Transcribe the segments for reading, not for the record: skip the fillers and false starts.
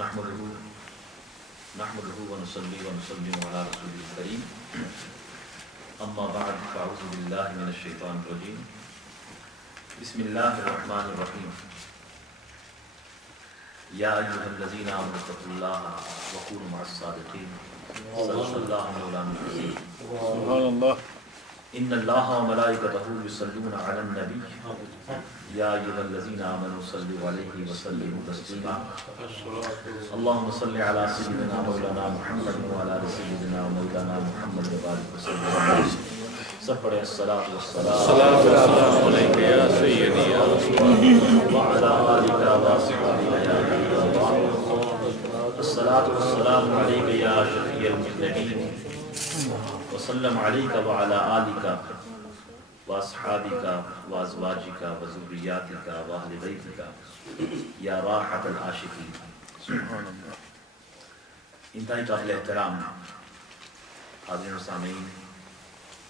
نحمده ونصلي ونسلم على رسوله الكريم اما بعد فاعوذ بالله من الشیطان الرجیم بسم اللہ الرحمن الرحیم یا ایھا الذین آمنوا اتقوا اللہ وکونوا مع الصادقین صدق اللہ مولانا العظیم سبحان اللہ ان اللہ وملائکتہ یصلون علی النبی یا ایھا الذین آمنوا صلوا علیہ وسلموا تسلیما اللهم صل علی سیدنا مولانا محمد وعلی آل سیدنا مولانا محمد وبارک وسلم سب پڑھے الصلاۃ والسلام علیک یا سیدی یا رسول اللہ وعلی آلک واصحابہ یا حبیب اللہ الصلاۃ والسلام علیک یا شفیع المذنبین وسلم علیک وعلی آلک واصحابک وازواجک وذریاتک واہل بیتک یا راحت العاشقین. سبحان اللہ. انتہائی قابل احترام حاضرین و سامعین،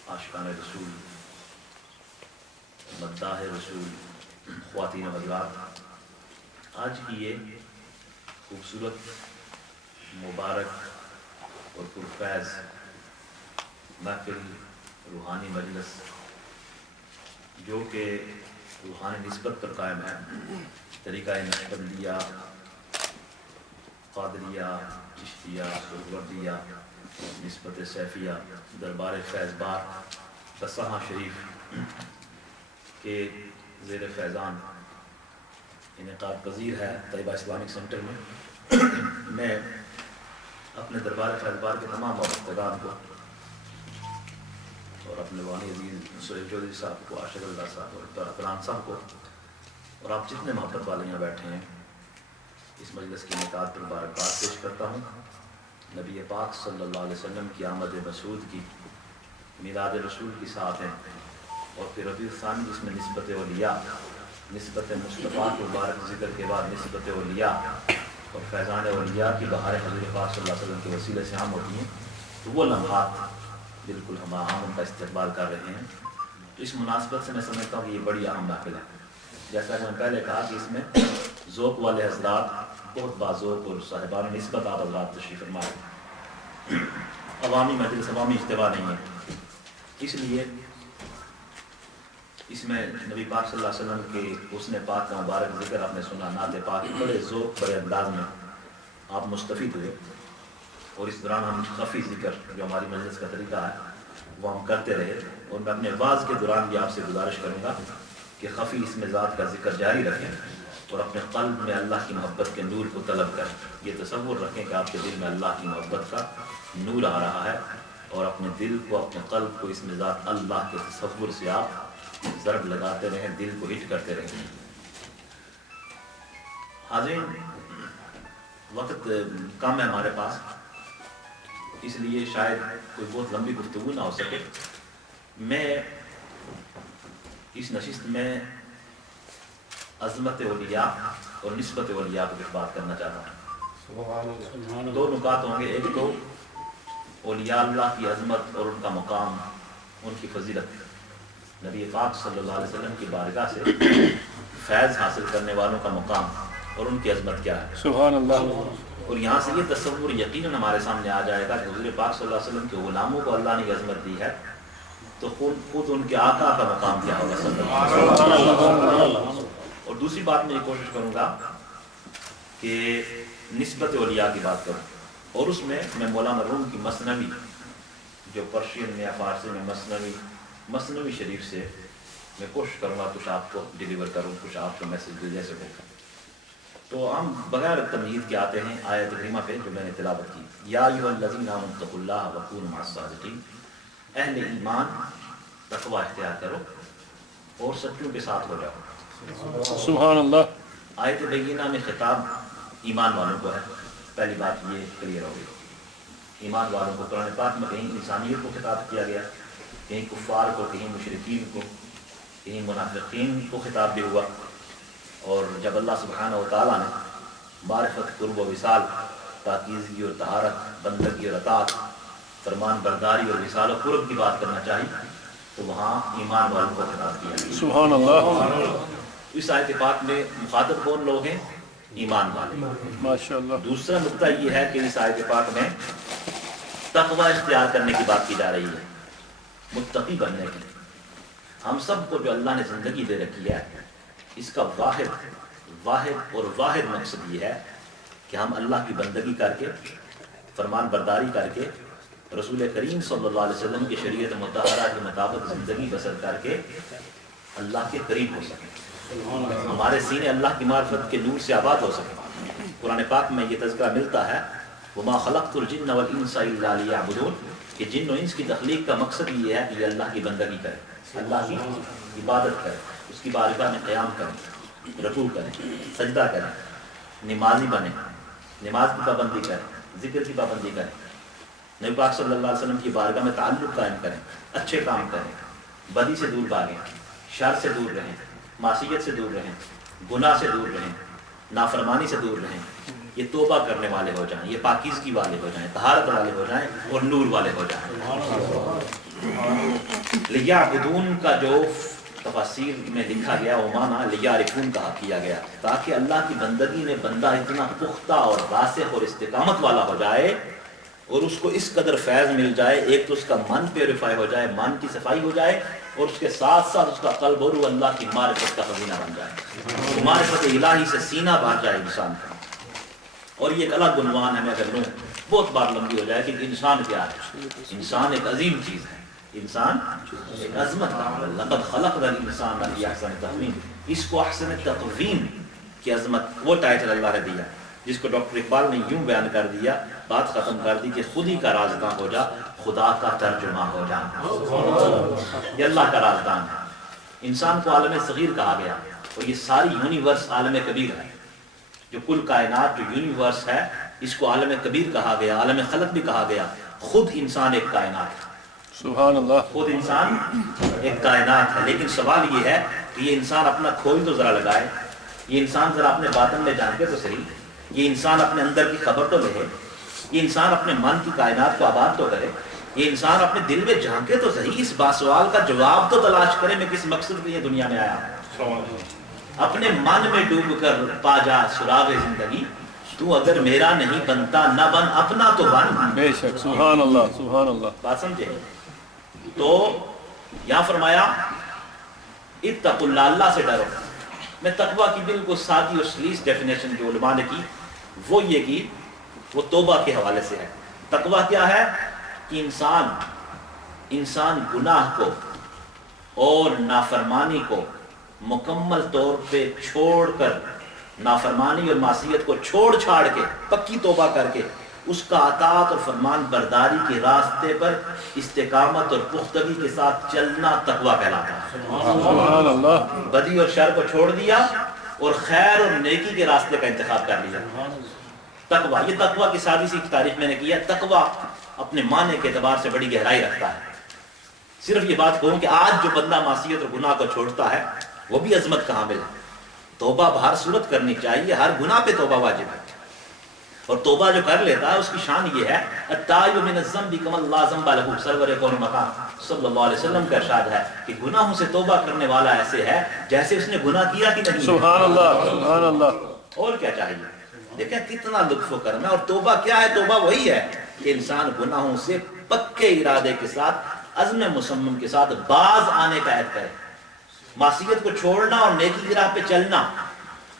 عاشقان رسول، مداح رسول، خواتین و حضرات، آج کی یہ خوبصورت مبارک اور پرفیض محفل روحانی مجلس جو کہ روحانی نسبت پر قائم ہے، طریقہ نقشبندیہ، قادریہ، چشتیہ، سہروردیہ، نسبت سیفیہ، دربار فیض بار بسہاں شریف کے زیر فیضان انعقاد پذیر ہے طیبہ اسلامک سینٹر میں. میں اپنے دربار فیض بار کے تمام مقتدان کو اور اپنے وانی عزیز سہیل چودھری صاحب کو، عاشق اللہ صاحب اور اکرام صاحب کو اور آپ جتنے محبت والے یہاں بیٹھے ہیں اس مجلس کے انعقاد پر مبارکباد پیش کرتا ہوں. نبی پاک صلی اللہ علیہ وسلم کی آمد مسعود کی، میلاد رسول کی ساتھ ہیں، اور پھر ربیع الثانی جس میں نسبت اولیاء، نسبت مصطفیٰ کے مبارک ذکر کے بعد نسبت اولیاء اور فیضان اولیاء کی بہار حضور پاک صلی اللہ علیہ وسلم کے وسیلے سے عام ہوتی ہیں، تو وہ لمحات بالکل ہم ان کا استقبال کر رہے ہیں. تو اس مناسبت سے میں سمجھتا ہوں کہ یہ بڑی اہم محفل ہے. جیسا کہ میں پہلے کہا کہ اس میں ذوق والے حضرات، بہت باذوق اور صاحبان نسبت آپ حضرات تشریف فرما ہیں. عوامی مجلس، عوامی اجتماع نہیں ہے، اس لیے اس میں نبی پاک صلی اللہ علیہ وسلم کے حسن پاک کا مبارک ذکر آپ نے سنا، نعت پاک بڑے ذوق بڑے انداز میں آپ مستفید ہوئے، اور اس دوران ہم خفی ذکر جو ہماری مجلس کا طریقہ ہے وہ ہم کرتے رہے. اور میں اپنے واعظ کے دوران بھی آپ سے گزارش کروں گا کہ خفی اس میں ذات کا ذکر جاری رکھیں اور اپنے قلب میں اللہ کی محبت کے نور کو طلب کریں. یہ تصور رکھیں کہ آپ کے دل میں اللہ کی محبت کا نور آ رہا ہے، اور اپنے دل کو، اپنے قلب کو اس میں ذات اللہ کے تصور سے آپ ضرب لگاتے رہیں، دل کو ہٹ کرتے رہیں. حاضرین، وقت کم ہے ہمارے پاس، اس لیے شاید کوئی بہت لمبی گفتگو نہ ہو سکے. میں اس نشست میں عظمت اولیاء اور نسبت اولیاء پر بات کرنا چاہتا ہوں. دو نکات ہوں گے. ایک تو اولیاء اللہ کی عظمت اور ان کا مقام، ان کی فضیلت، نبی پاک صلی اللہ علیہ وسلم کی بارگاہ سے فیض حاصل کرنے والوں کا مقام اور ان کی عظمت کیا ہے. سبحان اللہ. اور یہاں سے یہ تصور یقیناً ہمارے سامنے آ جائے گا کہ حضور پاک صلی اللہ علیہ وسلم کے غلاموں کو اللہ نے عظمت دی ہے، تو خود ان کے آقا کا مقام کیا ہوگا صلی اللہ علیہ وسلم. اور دوسری بات میں یہ کوشش کروں گا کہ نسبت اولیاء کی بات کروں، اور اس میں مولانا روم کی مثنوی جو پرشین میں یا فارسی میں مثنوی شریف سے میں کوشش کروں گا کچھ آپ کو ڈیلیور کروں، کچھ آپ کو میسج دے سکوں. تو ہم بغیر تمہید کے آتے ہیں آیت کریمہ پہ جو میں نے تلاوت کی. یا ایھا الذین آمنوا اتقوا اللہ وکونوا مع الصادقین. اہل ایمان تقوی اختیار کرو اور سچوں کے ساتھ ہو جاؤ. سبحان اللہ. آیت بینہ میں خطاب ایمان والوں کو ہے. پہلی بات یہ کلیئر ہو گئی. ایمان والوں کو قرآن پاک میں کہیں انسانیت کو خطاب کیا گیا، کہیں کفار کو، کہیں مشرکین کو، کہیں منافقین کو خطاب بھی ہوا. اور جب اللہ سبحانہ و تعالیٰ نے معرفت، قرب و وصال، پاکیزگی اور طہارت، بندگی اور اطاعت، فرمان برداری اور وصال و قرب کی بات کرنا چاہیے تو وہاں ایمان والوں کو خطاب کیا. سبحان اللہ. اس آیت پاک میں مخاطب کون لوگ ہیں؟ ایمان والے۔ ماشاءاللہ۔ دوسرا نقطہ یہ ہے کہ اس آیت پاک میں تقوی اختیار کرنے کی بات کی جا رہی ہے، متقی بننے کی۔ ہم سب کو جو اللہ نے زندگی دے رکھی ہے، اس کا واحد مقصد یہ ہے کہ ہم اللہ کی بندگی کر کے، فرمان برداری کر کے، رسول کریم صلی اللہ علیہ وسلم کی شریعت مطہرہ کے مطابق زندگی بسر کر کے اللہ کے قریب ہو سکیں، ہمارے سینے اللہ کی معرفت کے نور سے آباد ہو سکیں۔ قرآن پاک میں یہ تذکرہ ملتا ہے، وَمَا خَلَقْتُ الْجِنَّ وَالْإِنسَ إِلَّا لِيَعْبُدُونَ، کہ جن و انس کی تخلیق کا مقصد یہ ہے کہ یہ اللہ کی بندگی کرے، اللہ کی عبادت کرے، اس کی بارگاہ میں قیام کریں، رکوع کریں، سجدہ کریں، نمازی بنیں، نماز کی پابندی کریں، ذکر کی پابندی کریں، نبی پاک صلی اللہ علیہ وسلم کی بارگاہ میں تعلق قائم کریں، اچھے کام کریں، بدی سے دور بھاگیں، شر سے دور رہیں، معصیت سے دور رہیں، گناہ سے دور رہیں، نافرمانی سے دور رہیں، یہ توبہ کرنے والے ہو جائیں، یہ پاکیزگی والے ہو جائیں، طہارت والے ہو جائیں اور نور والے ہو جائیں۔ لیعبدون کا جو تفاسیر میں لکھا گیا وہ معنی لیعرفون کہا کیا گیا، تاکہ اللہ کی بندگی میں بندہ اتنا پختہ اور راسخ اور استقامت والا ہو جائے اور اس کو اس قدر فیض مل جائے، ایک تو اس کا من پیوریفائی ہو جائے، من کی صفائی ہو جائے، اور اس کے ساتھ ساتھ اس کا قلب اور روح اللہ کی معرفت کا خزینہ بن جائے، معرفت الہی سے سینہ بھر جائے انسان کا۔ اور یہ ایک الگ عنوان ہے، میں اگر لوں بہت بار لمبی ہو جائے کہ انسان کیا ہے۔ انسان ایک عظیم چیز ہے، انسان ایک عظمت کا عمل، لقد خلقنا الانسان فی احسن تقویم، اس کو احسن تقویم کی عظمت، وہ ٹائٹل اللہ نے دیا جس کو ڈاکٹر اقبال نے یوں بیان کر دیا، بات ختم کر دی کہ خود ہی کا رازداں ہو جا، خدا کا ترجمہ ہو جا۔ یہ اللہ کا رازدان ہے۔ انسان کو عالم صغیر کہا گیا، اور یہ ساری یونیورس عالم کبیر ہے، جو کل کائنات جو یونیورس ہے اس کو عالم کبیر کہا گیا، عالم خلق بھی کہا گیا۔ خود انسان ایک کائنات ہے، سبحان اللہ۔ خود انسان ایک کائنات ہے، لیکن سوال یہ ہے کہ یہ انسان اپنا کھول تو ذرا لگائے، یہ انسان ذرا اپنے باطن میں جان کے تو صحیح، یہ انسان اپنے اندر کی خبر تو لے، یہ انسان اپنے من کی کائنات کو آباد تو کرے، یہ انسان اپنے دل میں جھانکے تو صحیح، اس باسوال کا جواب تو تلاش کرے میں کس مقصد کے لیے دنیا میں آیا ہوں۔ اپنے من میں ڈوب کر پا جا سراغ زندگی، تو اگر میرا نہیں بنتا نہ بن، اپنا تو بن۔ بے شک، سبحان اللہ، سبحان اللہ۔ بات سمجھے؟ تو یہاں فرمایا اتقوا اللہ، اللہ سے ڈرو۔ میں تقوی کی بالکل سادی اور سلیس ڈیفینیشن جو علماء نے کی وہ یہ کی، وہ توبہ کے حوالے سے ہے۔ تقوی کیا ہے کہ انسان گناہ کو اور نافرمانی کو مکمل طور پہ چھوڑ کر، نافرمانی اور معصیت کو چھوڑ چھاڑ کے، پکی توبہ کر کے اس کا اطاعت اور فرمان برداری کے راستے پر استقامت اور پختگی کے ساتھ چلنا تقوی کہلاتا ہے۔ سبحان اللہ۔ بدی اور شر کو چھوڑ دیا اور خیر اور نیکی کے راستے کا انتخاب کر لیا۔ تقوی، یہ تقوی کی سادی سی تعریف میں نے کی ہے۔ تقوی اپنے معنی کے اعتبار سے بڑی گہرائی رکھتا ہے۔ صرف یہ بات کہوں کہ آج جو بندہ معصیت اور گناہ کو چھوڑتا ہے وہ بھی عظمت کا حامل ہے۔ توبہ بہر صورت کرنی چاہیے، ہر گناہ پہ توبہ واجب ہے، اور توبہ جو کر لیتا ہے اس کی شان یہ ہے، التائب من الذنب کمن لا ذنب لہ، سرور کون مقام صلی اللہ علیہ وسلم کا ارشاد ہے کہ گناہوں سے توبہ کرنے والا ایسے ہے جیسے اس نے گناہ کیا کہ نہیں۔ سبحان اللہ، سبحان اللہ۔ اور کیا چاہیے؟ دیکھیں کتنا لطف و کرم ہے۔ اور توبہ کیا ہے؟ توبہ وہی ہے کہ انسان گناہوں سے پکے ارادے کے ساتھ، عزم مصمم کے ساتھ باز آنے کا عہد کرے، معصیت کو چھوڑنا اور نیکی کی راہ پہ چلنا،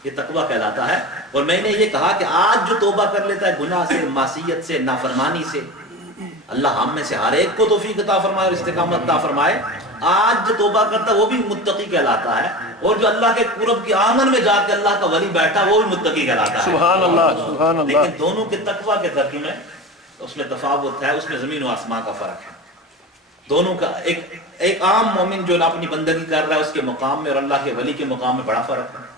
یہ تقوی کہلاتا ہے۔ اور میں نے یہ کہا کہ آج جو توبہ کر لیتا ہے گناہ سے، معصیت سے، نافرمانی سے، اللہ ہم میں سے ہر ایک کو توفیق عطا فرمائے اور استقامت عطا فرمائے، آج جو توبہ کرتا ہے وہ بھی متقی کہلاتا ہے، اور جو اللہ کے قرب کے آنگن میں جا کے اللہ کا ولی بیٹھا وہ بھی متقی کہلاتا ہے۔ سبحان اللہ، سبحان اللہ۔ لیکن دونوں کے تقوی کے درجے میں اس میں تفاوت ہے، اس میں زمین و آسمان کا فرق ہے۔ دونوں کا ایک عام مومن جو اپنی بندگی کر رہا ہے اس کے مقام میں اور اللہ کے ولی کے مقام میں بڑا فرق ہے۔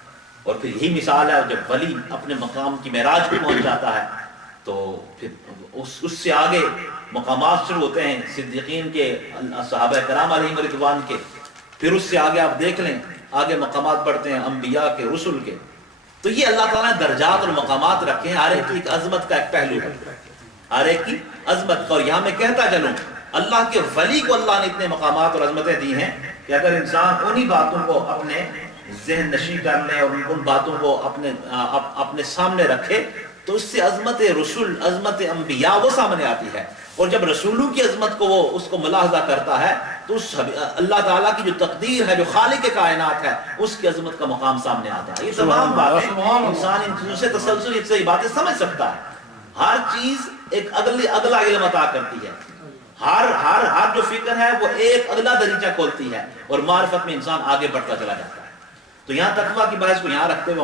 اور پھر یہی مثال ہے جب ولی اپنے مقام کی معراج پہ پہنچ جاتا ہے تو پھر اس سے آگے مقامات شروع ہوتے ہیں صدیقین کے، صحابہ کرام علیہم رضوان کے، پھر اس سے آگے آپ دیکھ لیں آگے مقامات بڑھتے ہیں انبیاء کے، رسل کے۔ تو یہ اللہ تعالیٰ نے درجات اور مقامات رکھے ہیں، ہر ایک کی ایک عظمت کا ایک پہلو ہے، ہر ایک کی عظمت کا۔ اور یہاں میں کہتا چلوں اللہ کے ولی کو اللہ نے اتنے مقامات اور عظمتیں دی ہیں کہ اگر انسان انہی باتوں کو اپنے ذہن نشی کر لیں اور ان باتوں کو اپنے سامنے رکھے تو اس سے عظمت رسول، عظمت انبیاء وہ سامنے آتی ہے. اور جب رسولوں کی عظمت کو وہ اس کو ملاحظہ کرتا ہے تو اس اللہ تعالیٰ کی جو تقدیر ہے، جو خالق کائنات ہے، اس کی عظمت کا مقام سامنے آتا ہے. یہ تمام باتیں انسان ان چیزوں سے تسلسل سے یہ باتیں سمجھ سکتا ہے. ہر چیز ایک اگلا علم عطا کرتی ہے. ہر جو فکر ہے وہ ایک اگلا دریچہ کھولتی ہے اور معرفت میں انسان آگے بڑھتا چلا جاتا ہے. تو یہاں تقویٰ کی بحث کو یہاں رکھتے ہوئے